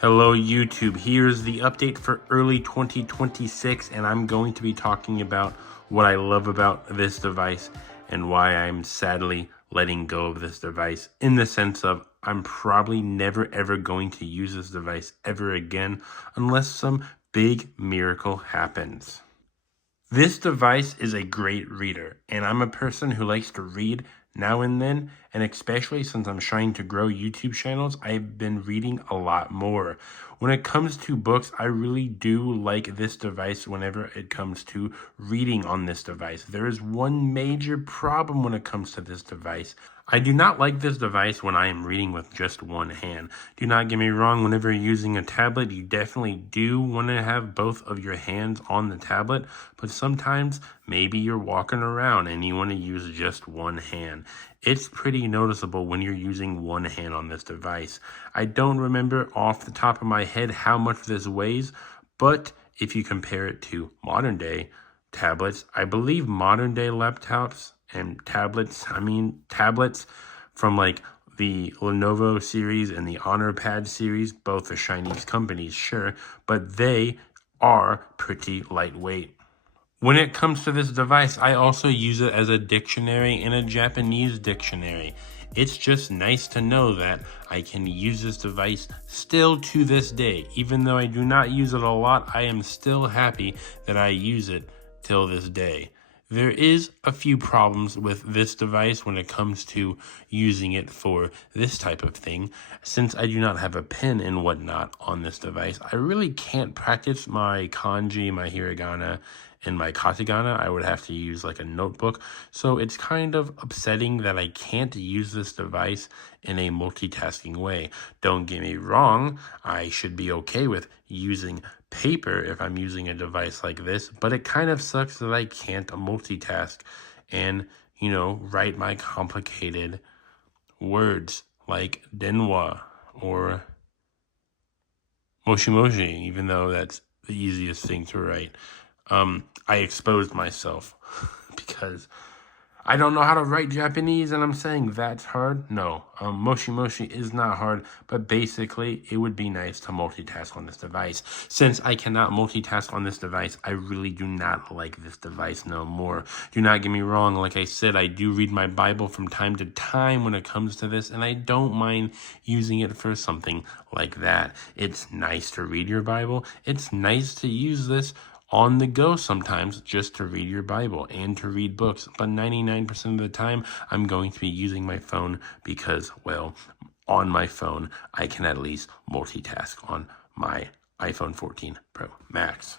Hello YouTube, here's the update for early 2026 and I'm going to be talking about what I love about this device and why I'm sadly letting go of this device, in the sense of I'm probably never ever going to use this device ever again unless some big miracle happens. This device is a great reader, and I'm a person who likes to read now and then, and especially since I'm trying to grow YouTube channels, I've been reading a lot more. When it comes to books, I really do like this device whenever it comes to reading on this device. There is one major problem when it comes to this device. I do not like this device when I am reading with just one hand. Do not get me wrong, whenever you're using a tablet, you definitely do want to have both of your hands on the tablet, but sometimes maybe you're walking around and you want to use just one hand. It's pretty noticeable when you're using one hand on this device. I don't remember off the top of my head how much this weighs, but if you compare it to modern day tablets, I believe modern day laptops and tablets from like the Lenovo series and the HonorPad series, both are Chinese companies, sure, but they are pretty lightweight. When it comes to this device, I also use it as a dictionary and a Japanese dictionary. It's just nice to know that I can use this device still to this day. Even though I do not use it a lot, I am still happy that I use it till this day. There is a few problems with this device when it comes to using it for this type of thing. Since I do not have a pen and whatnot on this device, I really can't practice my kanji, my hiragana, and my katakana. I would have to use like a notebook. So it's kind of upsetting that I can't use this device in a multitasking way. Don't get me wrong, I should be okay with using paper if I'm using a device like this, but it kind of sucks that I can't multitask and, write my complicated words like denwa or moshi moshi, even though that's the easiest thing to write. I exposed myself because I don't know how to write Japanese, and I'm saying that's hard. No, moshi moshi is not hard, but basically it would be nice to multitask on this device. Since I cannot multitask on this device, I really do not like this device no more. Do not get me wrong, like I said, I do read my Bible from time to time when it comes to this, and I don't mind using it for something like that. It's nice to read your Bible. It's nice to use this on the go sometimes just to read your Bible and to read books, but 99% of the time I'm going to be using my phone because, well, on my phone I can at least multitask on my iPhone 14 Pro Max.